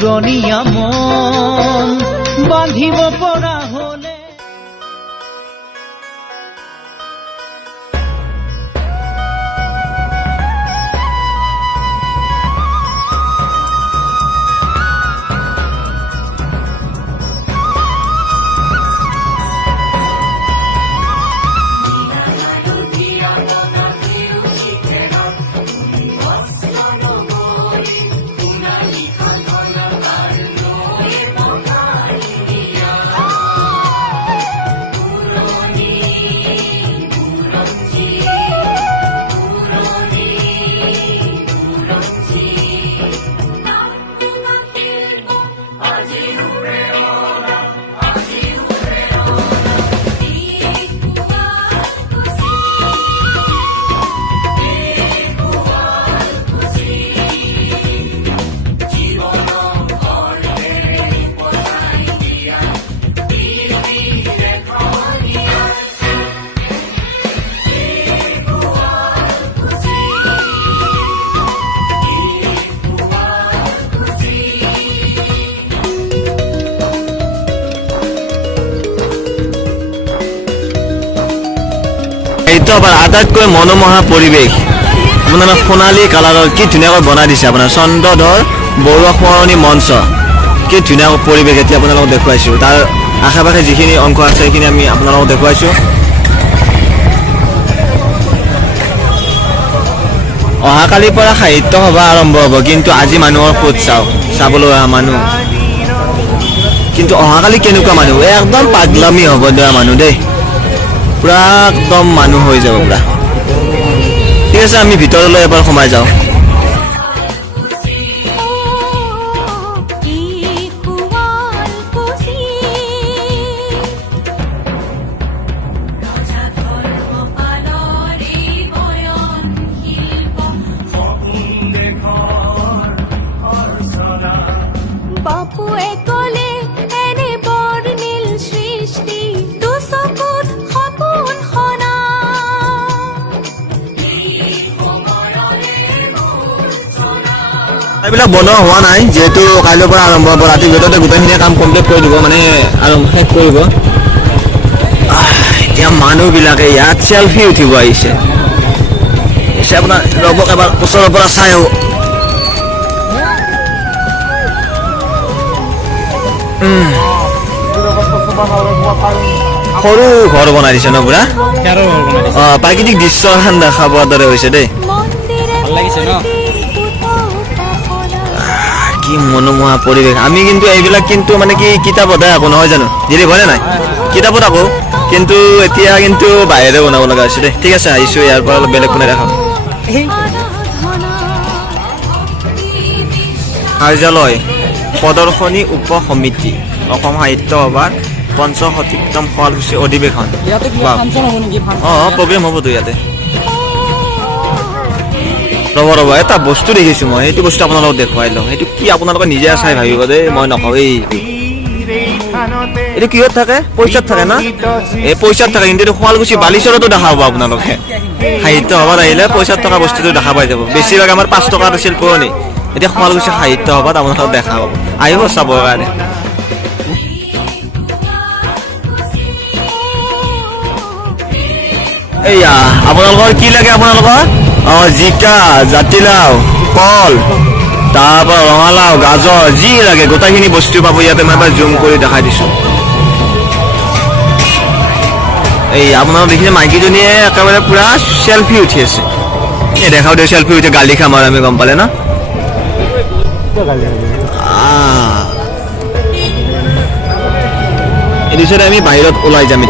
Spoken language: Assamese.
পুৰণীয়া মন বান্ধিব পৰা হলে এইটো আবাৰ আটাইতকৈ মনোমোহা পৰিৱেশ আপোনাৰ সোণালী কালাৰৰ কি ধুনীয়াকৈ বনাই দিছে আপোনাৰ চন্দ্ৰধৰ বৰুৱা সোঁৱৰণী মঞ্চ কি ধুনীয়াকৈ পৰিৱেশ এতিয়া আপোনালোকক দেখুৱাইছোঁ তাৰ আশে পাশে যিখিনি অংশ আছে সেইখিনি আমি আপোনালোকক দেখুৱাইছোঁ অহাকালিৰ পৰা সাহিত্য সভা আৰম্ভ হ'ব কিন্তু আজি মানুহৰ খোজ চাবলৈ অহা মানুহ কিন্তু অহাকালি কেনেকুৱা মানুহ একদম পাগলামি হ'ব দিয়া মানুহ দেই পুৰা একদম মানুহ হৈ যাব পুৰা ঠিক আছে আমি ভিতৰলৈ এবাৰ সোমাই যাওঁ এইবিলাক বনোৱা হোৱা নাই যেহেতু কাইলৈৰ পৰা আৰম্ভ হ'ব ৰাতিৰ ভিতৰতে গোটেইখিনি কাম কমপ্লিট কৰি দিব মানে শেষ কৰিব এতিয়া মানুহবিলাকে ইয়াত চেলফি উঠিব আহিছে আপোনাৰ ৰ'বক এবাৰ ওচৰৰ পৰা চাই আহোঁ সৰু ঘৰ বনাই দিছে ন পুৰা প্ৰাকৃতিক দৃশ্য এখন দেখা পোৱাৰ দৰে হৈছে দেই ভাল লাগিছে ন কি মনোমোহা পৰিৱেশ আমি কিন্তু এইবিলাক কিন্তু মানে কি কিতাপতহে আকো নহয় জানো যদি ভয় নাই কিতাপত আকো কিন্তু এতিয়া কিন্তু বাহিৰে বনাব লগা হৈছে দেই ঠিক আছে আহিছোঁ ইয়াৰ পৰা অলপ বেলেগ কোনে দেখাম কাৰ্যালয় প্ৰদৰ্শনী উপ সমিতি অসম সাহিত্য সভাৰ 65তম শুৱালকুছি অধিৱেশন প্ৰগ্ৰেম হ'বতো ইয়াতে ৰ'ব এটা বস্তু দেখিছোঁ মই সেইটো বস্তু আপোনালোকক দেখুৱাই লওঁ সেইটো কি আপোনালোকে নিজে চাই ভাবিব দেই মই নকওঁ এইটো কিহত থাকে পইচাত থাকে না এই পইচাত থাকে কিন্তু শুৱালকুছি বালিচৰতো দেখা পাব আপোনালোকে সাহিত্য সভাত আহিলে পইচাত থকা বস্তুটো দেখা পাই যাব বেছিভাগ আমাৰ 5 টকাত আছিল পুৰণি এতিয়া শুৱালকুছি সাহিত্য সভাত আপোনালোকক দেখা পাব আহিব চাবৰ কাৰণে এয়া আপোনালোকৰ কি লাগে আপোনালোকৰ জিকা জাতিলাও কল তাৰপৰা ৰঙালাও গাজৰ যি লাগে গোটেইখিনি বস্তু পাব ইয়াতে মই এবাৰ জুম কৰি দেখাই দিছোঁ এই আপোনালোক দেখিছে মাইকীজনীয়ে একেবাৰে পুৰা চেলফি উঠি আছে এই দেখাও দে চেলফি উঠি গালি খাম আৰু আমি গম পালে ন এই পিছতে আমি বাহিৰত ওলাই যাম